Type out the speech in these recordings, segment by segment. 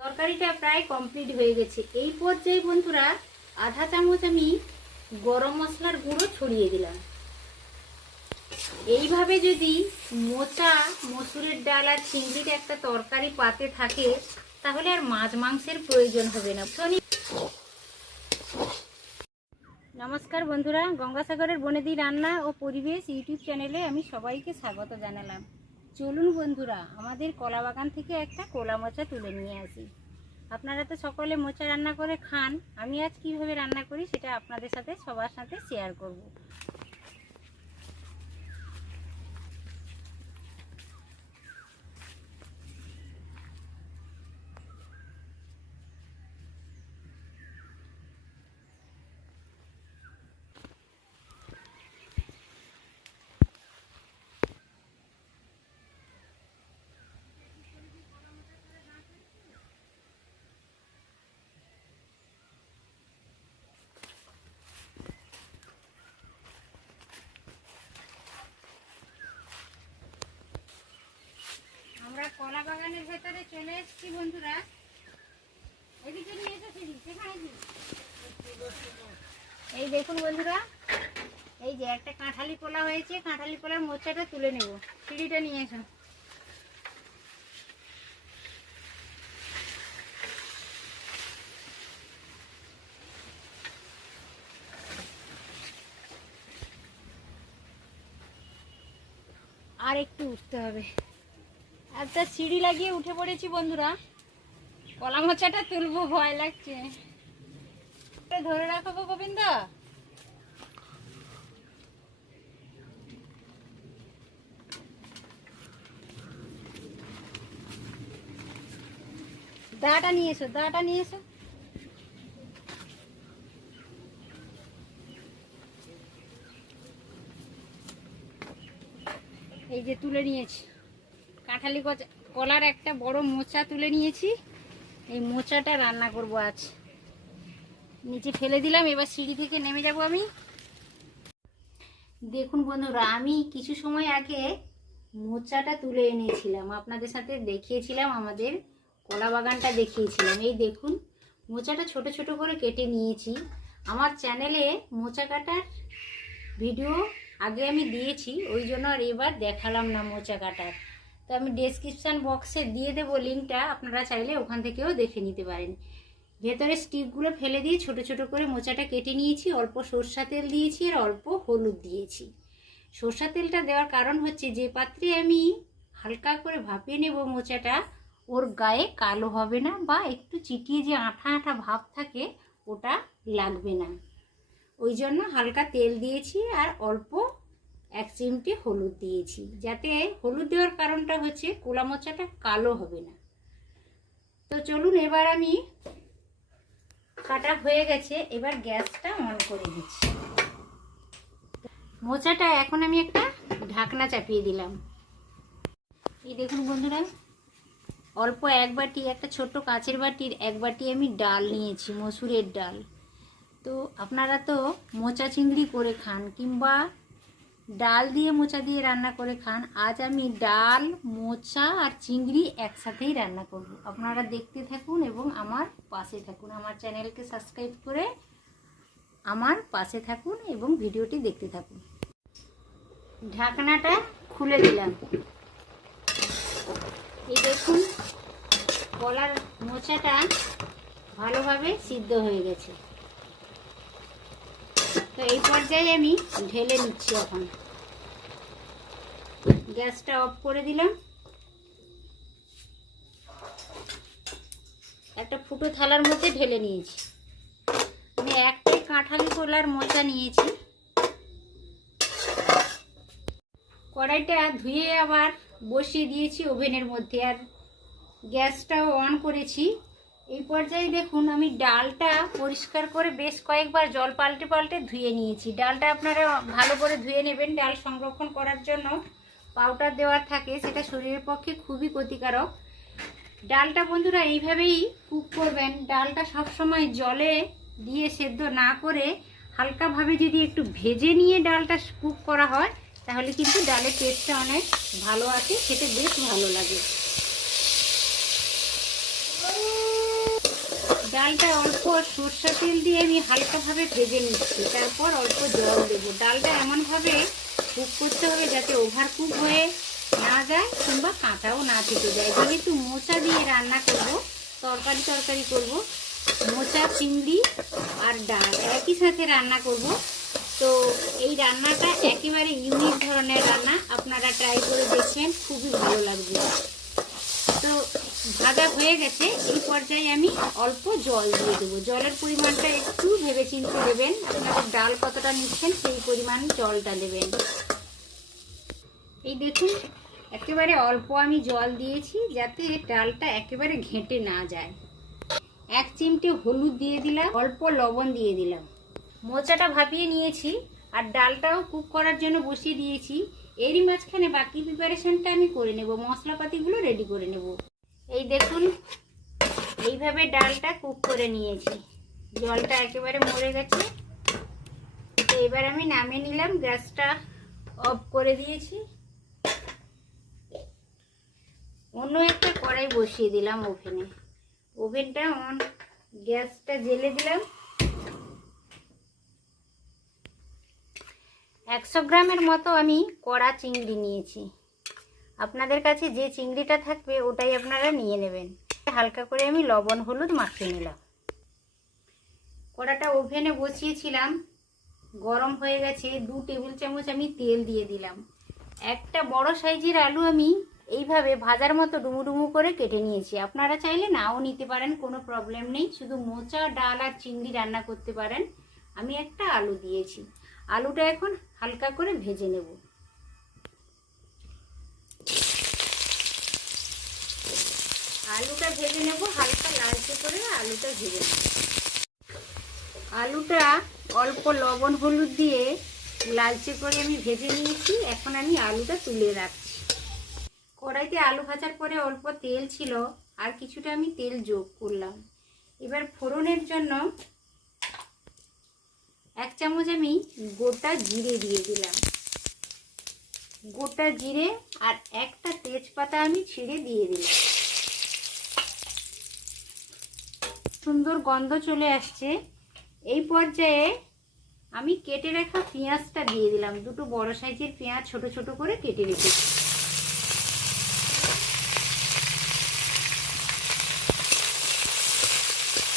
তরকারিটা প্রায় কমপ্লিট হয়ে গেছে। এই পর্যায়ে বন্ধুরা আধা চামচ আমি গরম মশলার গুঁড়ো ছড়িয়ে দিলাম। এইভাবে যদি মোচা, মসুরের ডাল আর চিংড়ির একটা তরকারি পাতে থাকে তাহলে আর মাছ মাংসের প্রয়োজন হবে না। নমস্কার বন্ধুরা, গঙ্গাসাগরের বনেদি রান্না ও পরিবেশ ইউটিউব চ্যানেলে আমি সবাইকে স্বাগত জানালাম। চলুন বন্ধুরা, আমাদের কলা বাগান থেকে একটা কলা মোচা তুলে নিয়ে আসি। আপনারা তো সকলে মোচা রান্না করে খান, আমি আজ কিভাবে রান্না করি সেটা আপনাদের সাথে সবার সাথে শেয়ার করব। আমরা কলা বাগানের ভেতরে চলে এসেছি বন্ধুরা। এদিকে নিয়ে এসেছি, সেখানে কি এই দেখুন বন্ধুরা, এই যে একটা কাঁঠালি কলা হয়েছে, কাঁঠালি কলার মোচাটা তুলে নেব। সিঁড়িটা নিয়ে এসো। আর একটু উঠতে হবে। একটা সিঁড়ি লাগিয়ে উঠে পড়েছি বন্ধুরা। কলা মোচাটা তুলবো, ভয় লাগছে। ধরে রাখো গো গোবিন্দ। দাটা নিয়ে এসো, দাটা নিয়ে এসো। এই যে তুলে নিয়েছি কাঁঠালি কলার একটা বড় মোচা তুলে নিয়েছি। এই মোচাটা রান্না করব আজ। নিচে ফেলে দিলাম, এবার সিঁড়ি থেকে নেমে যাব আমি। দেখুন বন্ধুরা, আমি কিছু সময় আগে মোচাটা তুলে এনেছিলাম, আপনাদের সাথে দেখিয়েছিলাম, আমাদের কলা বাগানটা দেখিয়েছিলাম। এই দেখুন মোচাটা ছোট ছোট করে কেটে নিয়েছি। আমার চ্যানেলে মোচা কাটার ভিডিও আগে আমি দিয়েছি, ওই জন্য আর এবার দেখালাম না মোচা কাটার। তো আমি ডেসক্রিপশান বক্সে দিয়ে দেবো লিঙ্কটা, আপনারা চাইলে ওখান থেকেও দেখে নিতে পারেন। ভেতরে স্টিকগুলো ফেলে দিয়ে ছোট ছোট করে মোচাটা কেটে নিয়েছি। অল্প সরষা তেল দিয়েছি আর অল্প হলুদ দিয়েছি। সরষা তেলটা দেওয়ার কারণ হচ্ছে, যে পাত্রে আমি হালকা করে ভাপিয়ে নেব মোচাটা, ওর গায়ে কালো হবে না বা একটু চিটিয়ে যে আঠা আঠা ভাব থাকে ওটা লাগবে না। ওই জন্য হালকা তেল দিয়েছি আর অল্প 1 চিমটি হলুদ দিয়েছি। যাতে হলুদ দেওয়ার কারণটা হচ্ছে কলা মোচাটা কালো হবে না। তো চলুন, এবার আমি কাটা হয়ে গেছে, এবার গ্যাসটা অন করে দিচ্ছি। মোচাটা এখন আমি একটা ঢাকনা চাপিয়ে দিলাম। এই দেখুন বন্ধুরা, অল্প 1 বাটি, একটা ছোট্ট কাচের বাটির 1 বাটি আমি ডাল নিয়েছি, মসুরের ডাল। তো আপনারা তো মোচা চিংড়ি করে খান কিংবা ডাল দিয়ে মোচা দিয়ে রান্না করে খান। আজ আমি ডাল, মোচা আর চিংড়ি একসাথেই রান্না করব। আপনারা দেখতে থাকুন এবং আমার পাশে থাকুন। আমার চ্যানেলকে সাবস্ক্রাইব করে আমার পাশে থাকুন এবং ভিডিওটি দেখতে থাকুন। ঢাকনাটা খুলে দিলাম। এই দেখুন কলার মোচাটা ভালোভাবে সিদ্ধ হয়ে গেছে। তো এই পর্যায়ে আমি ঢেলে নিচ্ছি। এখন গ্যাসটা অফ করে দিলাম। একটা ফুটো থালার মধ্যে ঢেলে নিয়েছি। আমি একটাই কাঁঠালি কলার মোচা নিয়েছি। কড়াইটা ধুয়ে আবার বসিয়ে দিয়েছি ওভেনের মধ্যে, আর গ্যাসটাও অন করেছি। এই পর্যায়ে দেখুন আমি ডালটা পরিষ্কার করে বেশ কয়েকবার জল পাল্টে পাল্টে ধুয়ে নিয়েছি। ডালটা আপনারা ভালো করে ধুয়ে নেবেন। ডাল সংরক্ষণ করার জন্য পাউডার দেওয়ার থাকে, সেটা শরীরের পক্ষে খুবই ক্ষতিকারক। ডালটা বন্ধুরা এইভাবেই কুক করবেন। ডালটা সবসময় জলে দিয়ে সেদ্ধ না করে হালকাভাবে যদি একটু ভেজে নিয়ে ডালটা কুক করা হয় তাহলে কিন্তু ডালের টেস্টটা অনেক ভালো আসে, খেতে বেশ ভালো লাগে। ডালটা অল্প সরষের তেল দিয়ে আমি হালকাভাবে ভেজে নিচ্ছি, তারপর অল্প জল দেবো। ডালটা এমনভাবে কুক করতে হবে যাতে ওভার কুক হয়ে না যায় কিংবা কাঁচাও না থেকে যায়। যেহেতু মোচা দিয়ে রান্না করব, তরকারি করব, মোচা, চিংড়ি আর ডাল একই সাথে রান্না করব, তো এই রান্নাটা একেবারে ইউনিক ধরনের রান্না। আপনারা ট্রাই করে দেখবেন, খুবই ভালো লাগবে। তো ভাজা হয়ে গেছে, এই পর্যায়ে আমি অল্প জল দিয়ে দেবো। জলের পরিমাণটা একটু ভেবে চিন্তে দেবেন, আপনাদের ডাল কতটা নিচ্ছেন সেই পরিমাণ জলটা দেবেন। এই দেখুন, একেবারে অল্প আমি জল দিয়েছি যাতে ডালটা একেবারে ঘেঁটে না যায়। 1 চিমটে হলুদ দিয়ে দিলাম, অল্প লবণ দিয়ে দিলাম। মোচাটা ভাপিয়ে নিয়েছি আর ডালটাও কুক করার জন্য বসিয়ে দিয়েছি। এরই মাঝখানে বাকি প্রিপারেশনটা আমি করে নেব, মশলাপাতিগুলো রেডি করে নেব। এই দেখুন, এইভাবে ডালটা কুক করে নিয়েছি, জলটা একেবারে মরে গেছে। তো এবার আমি নামিয়ে নিলাম, গ্যাসটা অফ করে দিয়েছি। অন্য একটা কড়াই বসিয়ে দিলাম ওভেনে। ওভেনটা অন, গ্যাসটা জ্বেলে দিলাম। 100 গ্রামের মতো আমি কড়া চিংড়ি নিয়েছি। আপনাদের কাছে যে চিংড়িটা থাকবে ওটাই আপনারা নিয়ে নেবেন। হালকা করে আমি লবণ হলুদ মাখিয়ে নিলাম। কড়াটা ওভেনে বসিয়েছিলাম, গরম হয়ে গেছে। 2 টেবিল চামচ আমি তেল দিয়ে দিলাম। একটা বড় সাইজের আলু আমি এইভাবে ভাজার মতো ডুমু করে কেটে নিয়েছি। আপনারা চাইলে নাও নিতে পারেন, কোনো প্রবলেম নেই। শুধু মোচা, ডাল আর চিংড়ি রান্না করতে পারেন। আমি একটা আলু দিয়েছি। আলুটা এখন হালকা করে ভেজে নেব। আলুটা ভেজে নেব, হালকা লালচে করে আলুটা ভেজে নেব। আলুটা অল্প লবণ হলুদ দিয়ে লালচে করে আমি ভেজে নিয়েছি। এখন আমি আলুটা তুলে রাখছি। কড়াইতে আলু ভাজার পরে অল্প তেল ছিল, আর কিছুটা আমি তেল যোগ করলাম। এবার ফোড়নের জন্য 1 চামচ আমি গোটা জিরে দিয়ে দিলাম। গোটা জিরে আর একটা তেজপাতা আমি ছিঁড়ে দিয়ে দিলাম। সুন্দর গন্ধ চলে আসছে। এই পর্যায়ে আমি কেটে রাখা পেঁয়াজটা দিয়ে দিলাম। 2টো বড় সাইজের পেঁয়াজ ছোট ছোট করে কেটে রেখেছি।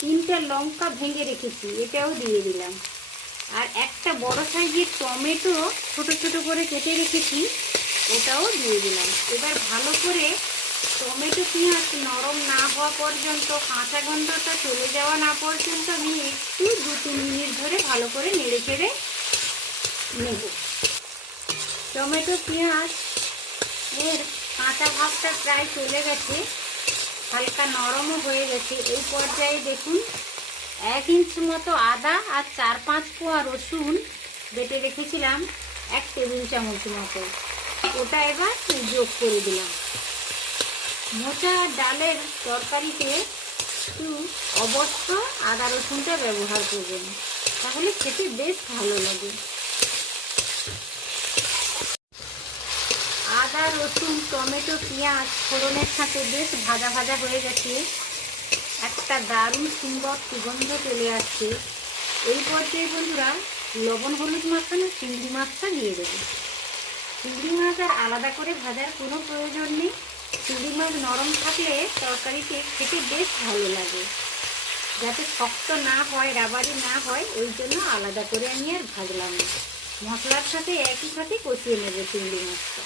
3টে লঙ্কা ভেঙে রেখেছি, এটাও দিয়ে দিলাম। আর একটা বড় সাইজের টমেটো ছোট ছোট করে কেটে রেখেছি, ওটাও দিয়ে দিলাম। এবার ভালো করে টমেটো পেঁয়াজ নরম না হওয়া পর্যন্ত, কাঁচা গন্ধটা চলে যাওয়া না পর্যন্ত আমি একটু 2-3 মিনিট ধরে ভালো করে নেড়ে চেড়ে নেব। টমেটো পেঁয়াজ এর কাঁচা ভাবটা প্রায় চলে গেছে, হালকা নরমও হয়ে গেছে। এই পর্যায়ে দেখুন 1 ইঞ্চি মতো আদা আর 4-5 কোয়া রসুন বেটে রেখেছিলাম 1 টেবিল চামচ মতো, ওটা এবার যোগ করে দিলাম। মোচা ডালের তরকারিতে একটু অবশ্য আদা রসুনটা ব্যবহার করবেন, তাহলে খেতে বেশ ভালো লাগে। আদা রসুন টমেটো পেঁয়াজ ফোড়নের সাথে বেশ ভাজা ভাজা হয়ে গেছে, একটা দারুণ সুন্দর সুগন্ধ চলে আসছে। এই পর্যায়ে বন্ধুরা লবণ হলুদ মাখানো চিংড়ি মাছটা দিয়ে দেবো। চিংড়ি মাছ আর আলাদা করে ভাজার কোনো প্রয়োজন নেই। চিংড়ি মাছ নরম থাকলে তরকারিতে খেতে বেশ ভালো লাগে, যাতে শক্ত না হয়, রাবারি না হয়, ওই জন্য আলাদা করে আমি আর ভাজলাম না। মশলার সাথে একই সাথে কষিয়ে নেব চিংড়ি মাছটা।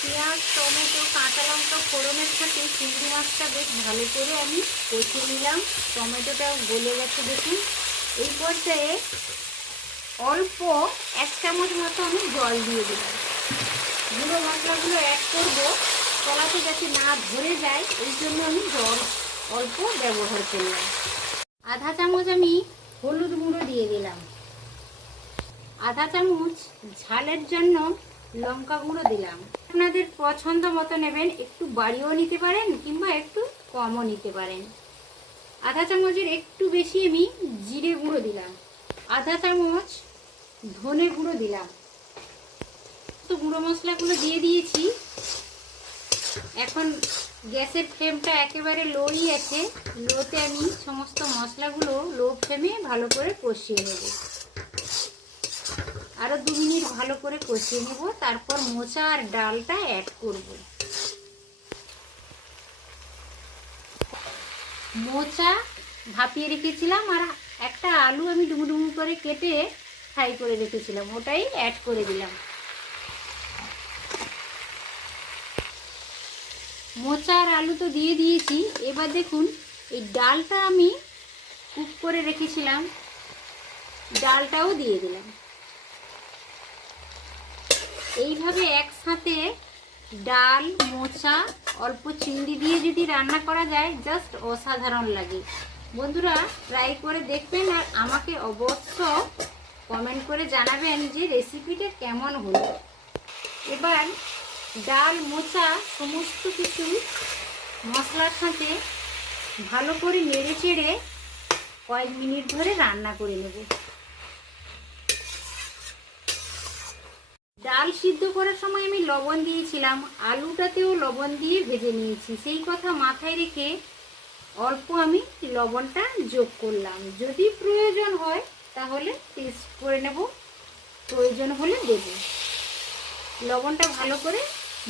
পেঁয়াজ টমেটো কাঁচা লঙ্কা ফোড়নের সাথে চিংড়ি মাছটা বেশ ভালো করে আমি কষিয়ে নিলাম। টমেটোটাও গলে গেছে দেখুন। এই পর্যায়ে অল্প 1 চামচ মতো আমি জল দিয়ে দিলাম। গুঁড়ো মশলাগুলো অ্যাড করবো, কলাতে যাতে না ধরে যায়, এই জন্য আমি জল অল্প ব্যবহার করলাম। আধা চামচ আমি হলুদ গুঁড়ো দিয়ে দিলাম। আধা চামচ ঝালের জন্য লঙ্কা গুঁড়ো দিলাম। আপনাদের পছন্দ মতো নেবেন, একটু বাড়িয়েও নিতে পারেন কিংবা একটু কমও নিতে পারেন। আধা চামচের একটু বেশি আমি জিরে গুঁড়ো দিলাম। আধা চামচ ধনে গুঁড়ো দিলাম। তো গুঁড়ো মশলাগুলো দিয়ে দিয়েছি। এখন গ্যাসের ফ্লেমটা একেবারে লোই আছে। লোতে আমি সমস্ত মশলাগুলো লো ফ্লেমে ভালো করে কষিয়ে নেব। আরও 2 মিনিট ভালো করে কষিয়ে নেব, তারপর মোচা আর ডালটা অ্যাড করব। মোচা ভাপিয়ে রেখেছিলাম আর একটা আলু আমি ডুমু ডুমু করে কেটে ফ্রাই করে রেখেছিলাম, ওটাই অ্যাড করে দিলাম। মোচা আর আলু তো দিয়ে দিয়েছি। এবার দেখুন এই ডালটা আমি কুক করে রেখেছিলাম, ডালটাও দিয়ে দিলাম। এইভাবে একসাথে ডাল, মোচা, অল্প চিংড়ি দিয়ে যদি রান্না করা যায় জাস্ট অসাধারণ লাগে। বন্ধুরা ট্রাই করে দেখবেন আর আমাকে অবশ্য কমেন্ট করে জানাবেন যে রেসিপিটা কেমন হলো। এবার ডাল, মোচা সমস্ত কিছু মশলার সাথে ভালো করে নেড়ে চেড়ে কয়েক মিনিট ধরে রান্না করে নেব। ডাল সিদ্ধ করার সময় আমি লবণ দিয়েছিলাম, আলুটাতেও লবণ দিয়ে ভেজে নিয়েছি। সেই কথা মাথায় রেখে অল্প আমি লবণটা যোগ করলাম। যদি প্রয়োজন হয় তাহলে টেস্ট করে নেব, প্রয়োজন হলে দেব। লবণটা ভালো করে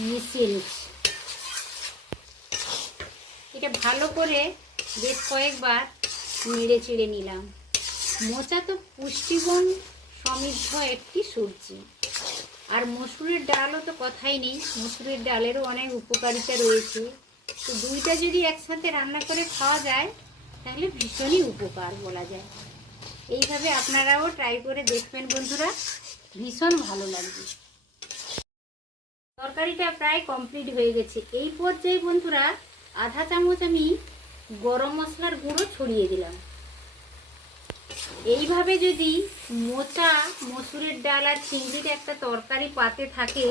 মিশিয়ে নিচ্ছি। এটা ভালো করে বেশ কয়েকবার নেড়ে চেড়ে নিলাম। মোচা তো পুষ্টিগুণ সমৃদ্ধ একটি সবজি, আর মসুরের ডালও তো কথাই নেই, মসুরের ডালেরও অনেক উপকারিতা রয়েছে। তো দুইটা যদি একসাথে রান্না করে খাওয়া যায় তাহলে ভীষণই উপকার বলা যায়। এইভাবে আপনারাও ট্রাই করে দেখবেন বন্ধুরা, ভীষণ ভালো লাগবে। তরকারিটা প্রায় কমপ্লিট হয়ে গেছে। এই পর্যায়ে বন্ধুরা আধা চামচ আমি গরম মশলার গুঁড়ো ছড়িয়ে দিলাম। এইভাবে যদি মোচা, মসুরের ডাল আর চিংড়ির একটা তরকারি পাতে থাকে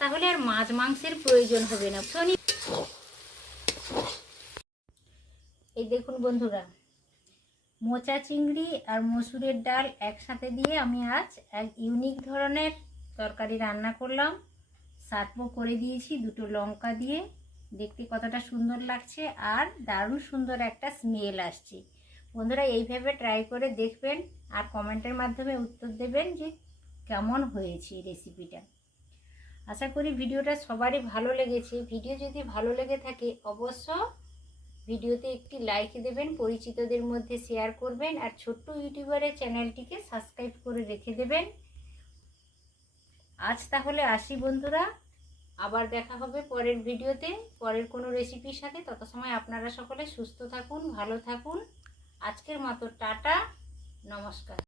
তাহলে আর মাছ মাংসের প্রয়োজন হবে না। এই দেখুন বন্ধুরা, মোচা, চিংড়ি আর মসুরের ডাল একসাথে দিয়ে আমি আজ এক ইউনিক ধরনের তরকারি রান্না করলাম। সার্ভও করে দিয়েছি 2টো লঙ্কা দিয়ে। দেখতে কতটা সুন্দর লাগছে আর দারুণ সুন্দর একটা স্মেল আসছে। বন্ধুরা এইভাবে ট্রাই করে দেখবেন আর কমেন্টের মাধ্যমে উত্তর দেবেন যে কেমন হয়েছে রেসিপিটা। আশা করি ভিডিওটা সবারই ভালো লেগেছে। ভিডিও যদি ভালো লেগে থাকে অবশ্য ভিডিওতে একটি লাইক দেবেন, পরিচিতদের মধ্যে শেয়ার করবেন আর ছোট্ট ইউটিউবারের চ্যানেলটিকে সাবস্ক্রাইব করে রেখে দেবেন। আজ তাহলে আসি বন্ধুরা, আবার দেখা হবে পরের ভিডিওতে পরের কোনো রেসিপির সাথে। তত সময় আপনারা সকলে সুস্থ থাকুন, ভালো থাকুন। আজকের মতো টাটা, নমস্কার।